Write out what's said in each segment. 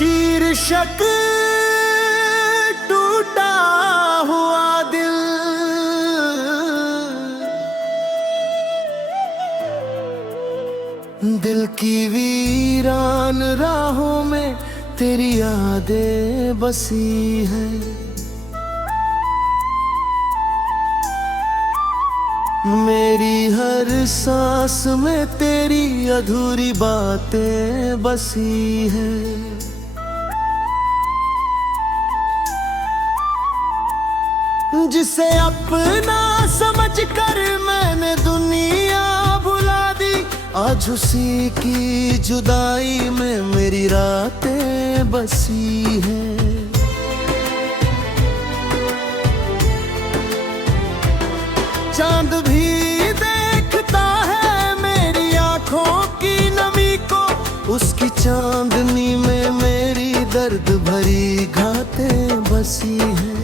शीर्षक टूटा हुआ दिल, दिल की वीरान राहों में तेरी यादें बसी हैं। मेरी हर सांस में तेरी अधूरी बातें बसी हैं। जिसे अपना समझकर मैंने दुनिया भुला दी, आज उसी की जुदाई में मेरी रातें बसी हैं। चांद भी देखता है मेरी आंखों की नमी को, उसकी चांदनी में मेरी दर्द भरी घातें बसी हैं।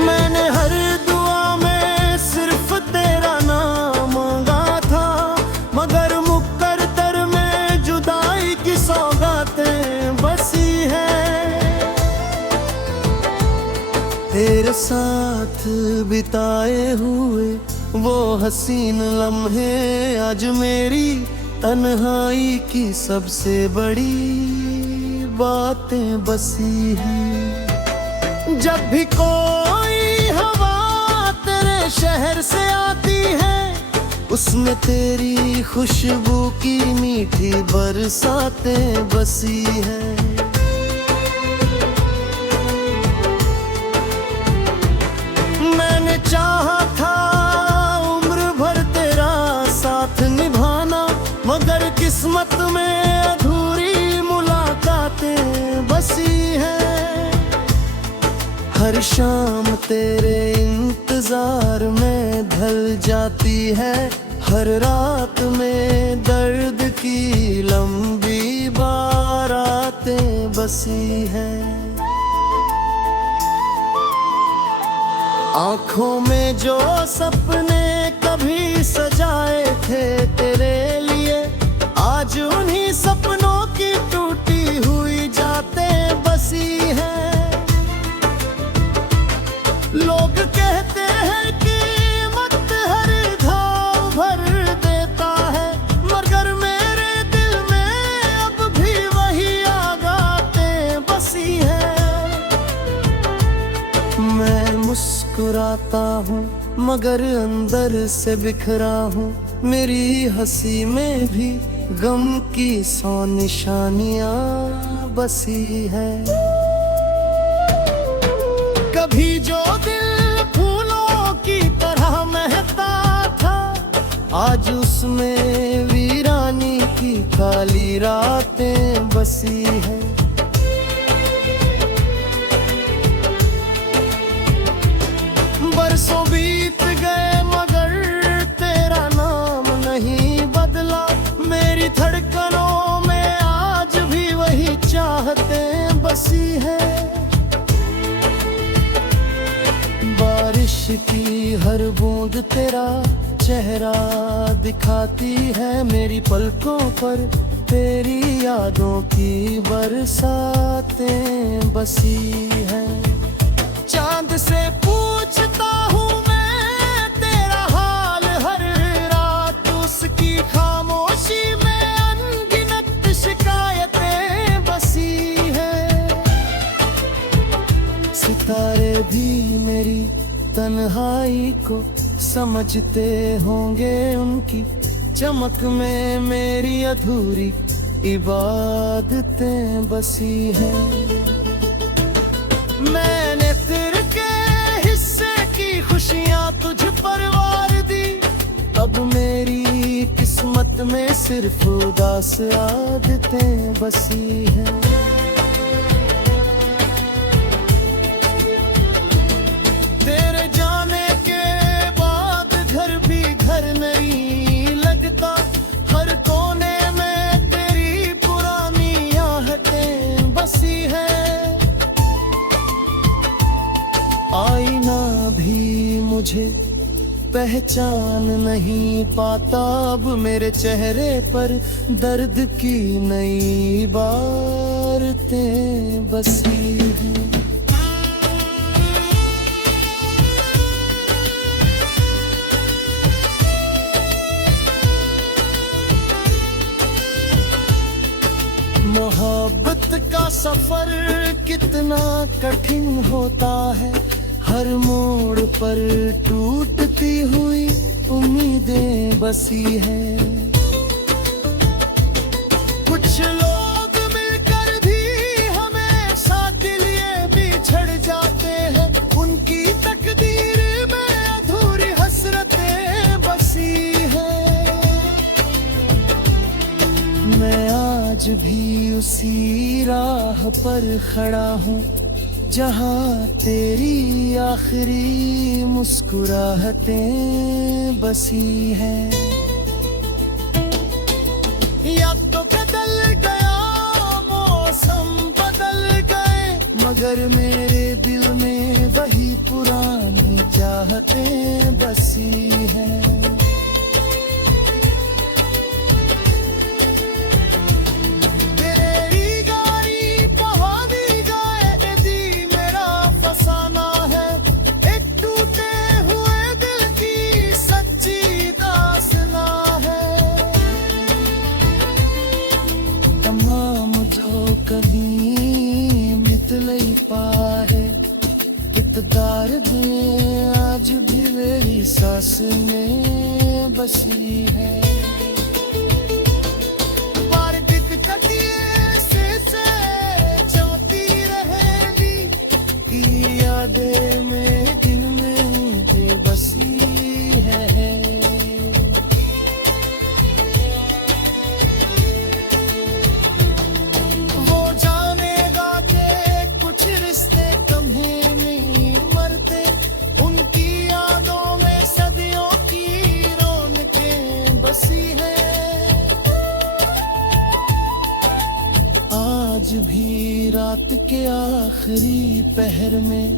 मैंने हर दुआ में सिर्फ तेरा नाम मांगा था, मगर मुकद्दर में जुदाई की सौगातें बसी हैं। तेरे साथ बिताए हुए वो हसीन लम्हे आज मेरी तन्हाई की सबसे बड़ी बातें बसी हैं। जब भी कोई हवा तेरे शहर से आती है, उसमें तेरी खुशबू की मीठी बरसातें बसी हैं। मैंने चाहा था उम्र भर तेरा साथ निभाना, मगर किस्मत में अधूरी मुलाकातें बसी हैं। हर शाम तेरे इंतजार में ढल जाती है, हर रात में दर्द की लंबी बारातें बसी हैं। आँखों में जो सपने कभी सजाए थे तेरे लिए, आज उन्हीं सपनों की टूटी हुई जातें बसी हैं। लोग कहते हैं कि मत हर घाव भर देता है, मगर मेरे दिल में अब भी वही आगातें बसी हैं। मैं मुस्कुराता हूँ मगर अंदर से बिखरा हूँ, मेरी हंसी में भी गम की 100 निशानियाँ बसी हैं। कभी जो दिल फूलों की तरह महकता था, आज उसमें वीरानी की काली रातें बसी हैं। बरसों बीत गए मगर तेरा नाम नहीं बदला, मेरी धड़कनों में आज भी वही चाहतें बसी हैं। बारिश की हर बूंद तेरा चेहरा दिखाती है, मेरी पलकों पर तेरी यादों की बरसातें बसी हैं। चांद से पूछता हूँ मैं तेरा हाल हर रात, उसकी खामोशी में अनगिनत शिकायतें बसी हैं। सितारे भी मेरी तन्हाई को समझते होंगे, उनकी चमक में मेरी अधूरी इबादतें बसी हैं। मैंने तेरे के हिस्से की खुशियाँ तुझ पर वार दी, अब मेरी किस्मत में सिर्फ उदास आदतें बसी हैं। तेरे जाने के बाद घर भी घर नहीं लगता, हर कोने में तेरी पुरानी आहटें बसी हैं। आईना भी मुझे पहचान नहीं पाता अब मेरे चेहरे पर दर्द की नई बातें बसी हैं। मोहब्बत का सफर कितना कठिन होता है, हर मोड़ पर टूटती हुई उम्मीदें बसी हैं। कुछ लोग मिलकर भी हमेशा दिल ये बिछड़ जाते हैं, उनकी तकदीर में अधूरी हसरतें बसी हैं। मैं आज भी उसी राह पर खड़ा हूँ जहाँ तेरी आखिरी मुस्कुराहटें बसी हैं। या तो बदल गया मौसम बदल गए, मगर मेरे दिल में वही पुरानी चाहतें बसी हैं। कभी मितलई पाए कित दर्द में आज भी मेरी सांस में बसी है। बार दिख कटिए से चलती रहेगी, यादें में दिल में मुझे बसी है। आज भी रात के आखिरी पहर में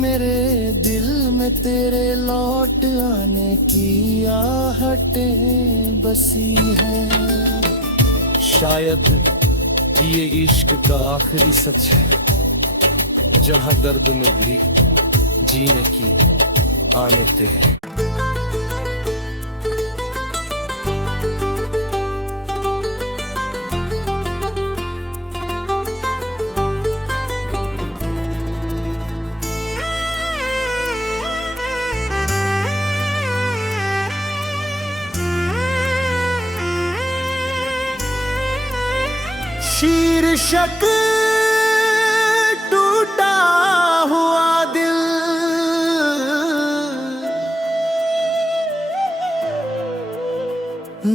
मेरे दिल में तेरे लौट आने की आहटें बसी हैं। शायद ये इश्क का आखिरी सच है, जहाँ दर्द में भी जीने की आनते हैं। शीर्षक टूटा हुआ दिल,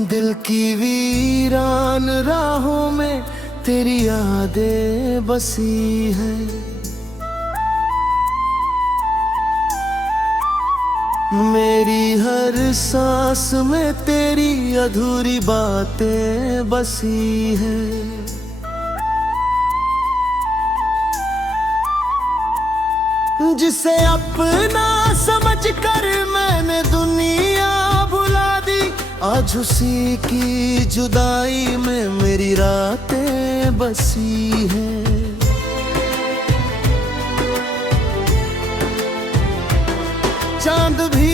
दिल की वीरान राहों में तेरी यादें बसी हैं। मेरी हर सांस में तेरी अधूरी बातें बसी हैं। जिसे अपना समझकर मैंने दुनिया भुला दी, आज उसी की जुदाई में मेरी रातें बसी हैं। चांद भी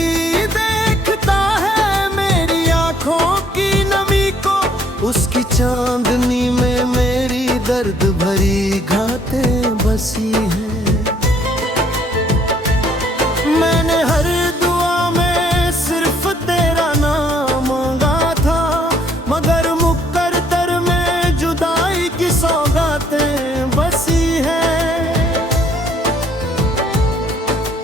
देखता है मेरी आंखों की नमी को, उसकी चांदनी में मेरी दर्द भरी घातें बसी हैं। मैंने हर दुआ में सिर्फ तेरा नाम मांगा था, मगर मुकद्दर में जुदाई की सौगातें बसी हैं।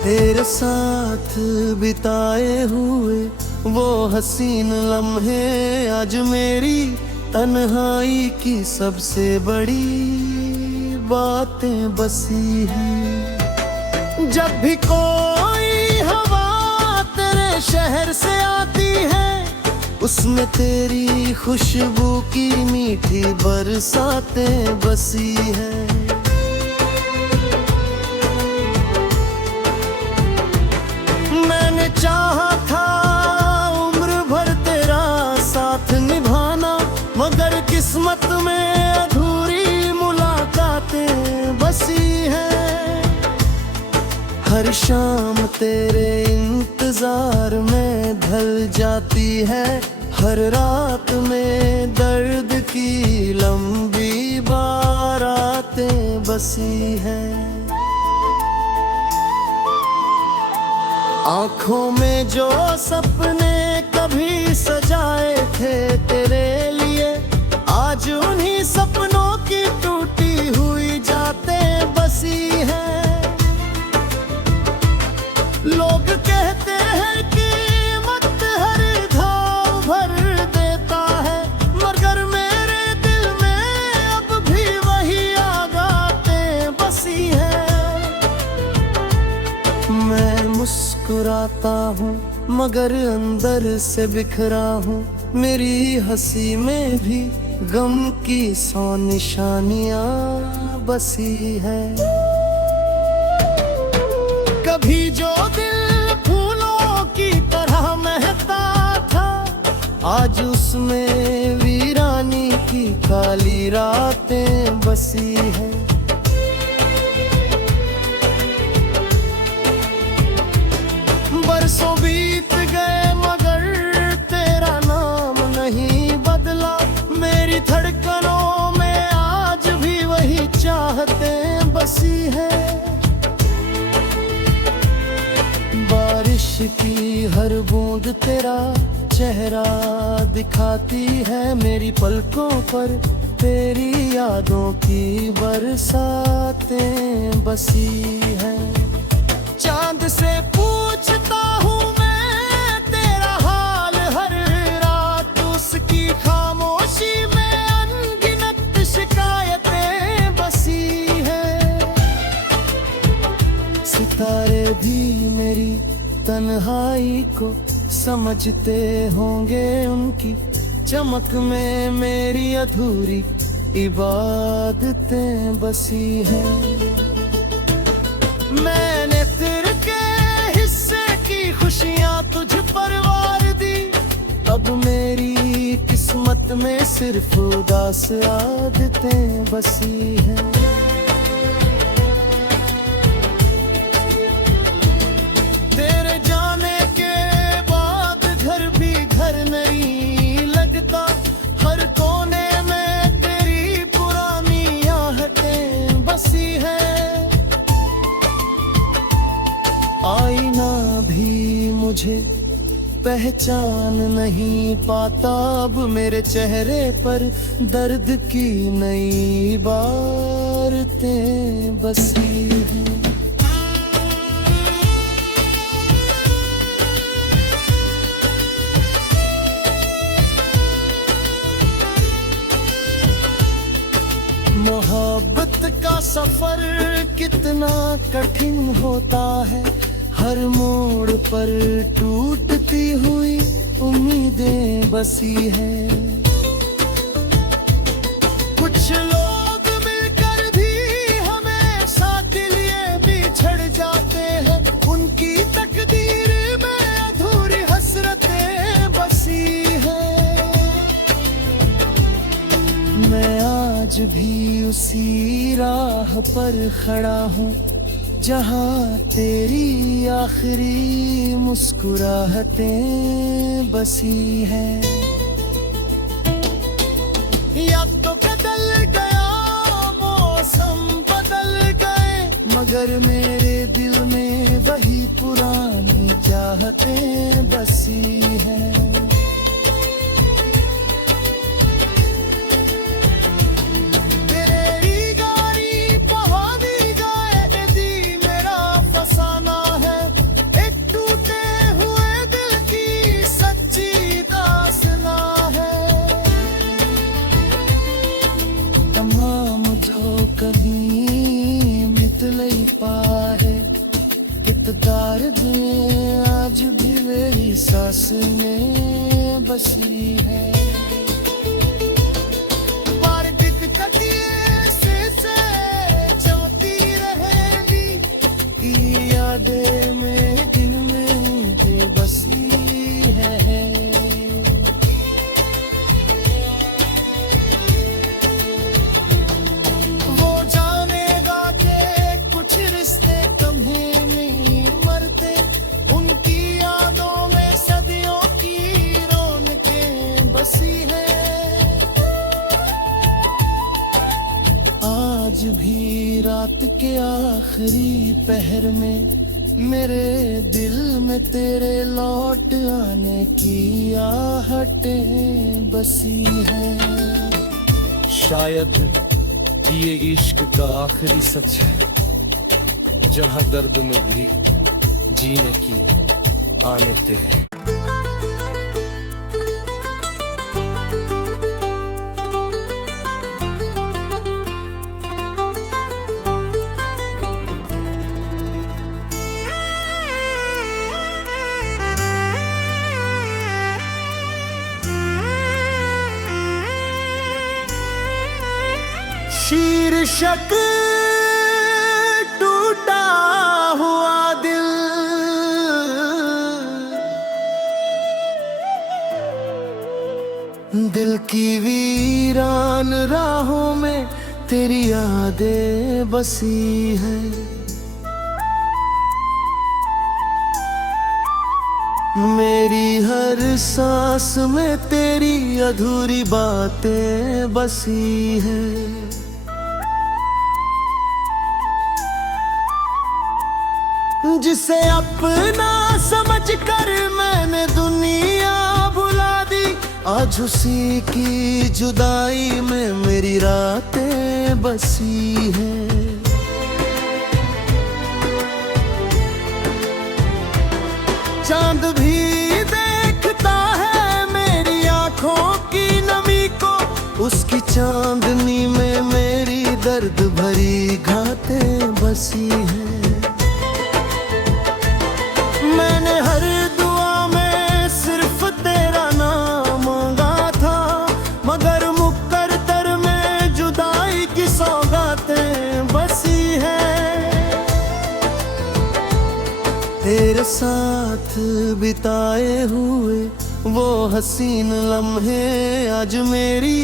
तेरे साथ बिताए हुए वो हसीन लम्हे आज मेरी तन्हाई की सबसे बड़ी बातें बसी हैं। जब भी कोई हवा तेरे शहर से आती है, उसमें तेरी खुशबू की मीठी बरसातें बसी हैं। मैंने चाहा था हर शाम तेरे इंतजार में ढल जाती है, हर रात में दर्द की लंबी बारातें बसी हैं। आंखों में जो सपने कभी सजाए थे तेरे लिए, आज उन्हीं सपनों की टूटी हुई जातें बसी हैं। लोग कहते हैं कि मत हर घाव भर देता है, मगर मेरे दिल में अब भी वही आगातें बसी हैं। मैं मुस्कुराता हूँ मगर अंदर से बिखरा हूँ, मेरी हंसी में भी गम की 100 निशानियाँ बसी है। कभी जो दिल फूलों की तरह महकता था, आज उसमें वीरानी की काली रातें बसी है। बरसों बीत गए मगर तेरा नाम नहीं बदला, मेरी धड़कनों में आज भी वही चाहतें बसी है। बारिश की हर बूंद तेरा चेहरा दिखाती है, मेरी पलकों पर तेरी यादों की बरसातें बसी है। चांद से पूछता हूँ मैं तेरा हाल हर रात, उसकी खामोशी में अनगिनत शिकायतें बसी है। सितारे भी मेरी तन्हाई को समझते होंगे, उनकी चमक में मेरी अधूरी इबादतें बसी हैं। मैंने तेरे के हिस्से की खुशियाँ तुझ पर वार दी, अब मेरी किस्मत में सिर्फ उदास आदतें बसी हैं। तेरे जाने के बाद घर भी घर नहीं लगता, हर कोने में तेरी पुरानी आहटें बसी हैं। आईना भी मुझे पहचान नहीं पाता, अब मेरे चेहरे पर दर्द की नई बातें बसी हैं। मोहब्बत का सफर कितना कठिन होता है, हर मोड़ पर टूटती हुई उम्मीदें बसी हैं। कुछ लोग मिलकर भी हमें साथ लिए बिछड़ जाते हैं, उनकी तकदीर में अधूरी हसरतें बसी हैं। मैं आज भी उसी राह पर खड़ा हूँ जहाँ तेरी आखिरी मुस्कुराहटें बसी हैं। या तो बदल गया मौसम बदल गए, मगर मेरे दिल में वही पुरानी चाहतें बसी हैं। कभी मितलई पाए कितदार में आज भी मेरी सांस में बसी है। बार कटिए से चलती रहेगी, यादें में दिन में मुझे बसी है। रिश्ते कभी नहीं आखिरी पहर में मेरे दिल में तेरे लौट आने की आहटें बसी है। शायद ये इश्क का आखिरी सच है, जहां दर्द में भी जीने की आनते हैं। शीर्षक टूटा हुआ दिल, दिल की वीरान राहों में तेरी यादें बसी है। मेरी हर सांस में तेरी अधूरी बातें बसी है। जिसे अपना समझकर मैंने दुनिया भुला दी, आज उसी की जुदाई में मेरी रातें बसी हैं। चांद भी देखता है मेरी आंखों की नमी को, उसकी चांदनी में मेरी दर्द भरी घातें बसी हैं। मैंने हर दुआ में सिर्फ तेरा नाम मांगा था, मगर मुकद्दर में जुदाई की सौगातें बसी हैं। तेरे साथ बिताए हुए वो हसीन लम्हे आज मेरी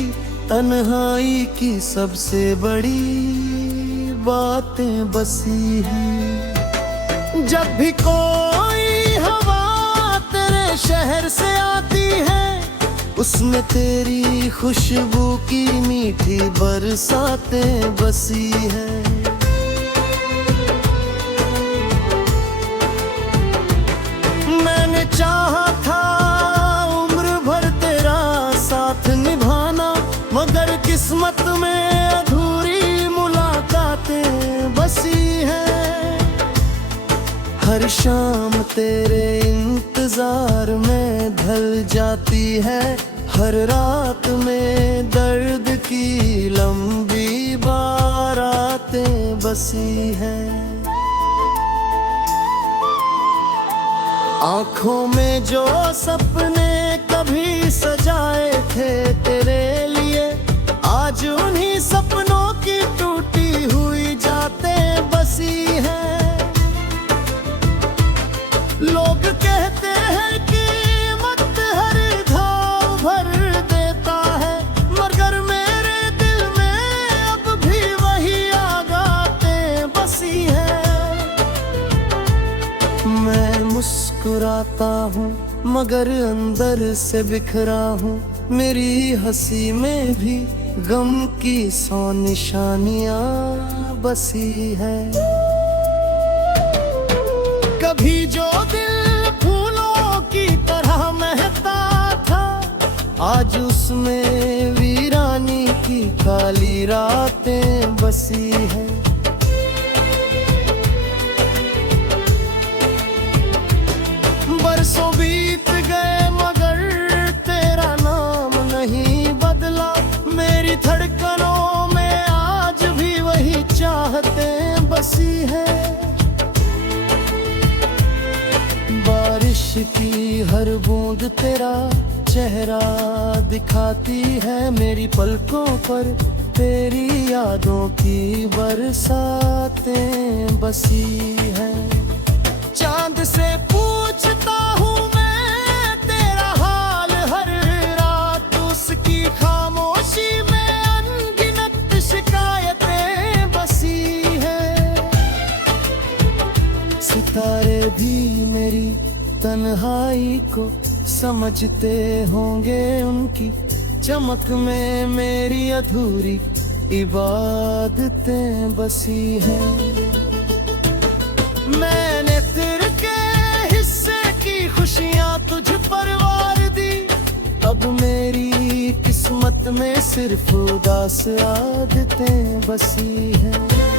तन्हाई की सबसे बड़ी बातें बसी हैं। जब भी कोई हवा तेरे शहर से आती है, उसमें तेरी खुशबू की मीठी बरसातें बसी हैं। मैंने चाहा था उम्र भर तेरा साथ निभाना, मगर किस्मत में अधूरी मुलाकातें बसी हैं। हर शाम तेरे इंतजार में ढल जाती है, हर रात में दर्द की लंबी बारातें बसी हैं। आँखों में जो सपने कभी सजाए थे तेरे लिए, आज उन्हीं सपनों की टूटी हुई जातें बसी हैं। लोग कहते हैं कि मत हर घाव भर देता है, मगर मेरे दिल में अब भी वही आगातें बसी हैं। मैं मुस्कुराता हूँ मगर अंदर से बिखरा हूँ, मेरी हंसी में भी गम की 100 निशानियाँ बसी है। कभी जो दिल फूलों की तरह महकता था, आज उसमें वीरानी की काली रातें बसी हैं। बरसों बीत गए मगर तेरा नाम नहीं बदला, मेरी धड़कनों में आज भी वही चाहतें बसी हैं। बारिश की हर बूंद तेरा चेहरा दिखाती है, मेरी पलकों पर तेरी यादों की बरसातें बसी हैं। चांद से पूछता हूँ मैं तेरा हाल हर रात, उसकी खामोशी में अनगिनत शिकायतें बसी हैं। सितारे भी मेरी तन्हाई को समझते होंगे, उनकी चमक में मेरी अधूरी इबादतें बसी हैं। मैंने तेरे के हिस्से की खुशियां तुझ पर वार दी, अब मेरी किस्मत में सिर्फ उदास आदतें बसी है।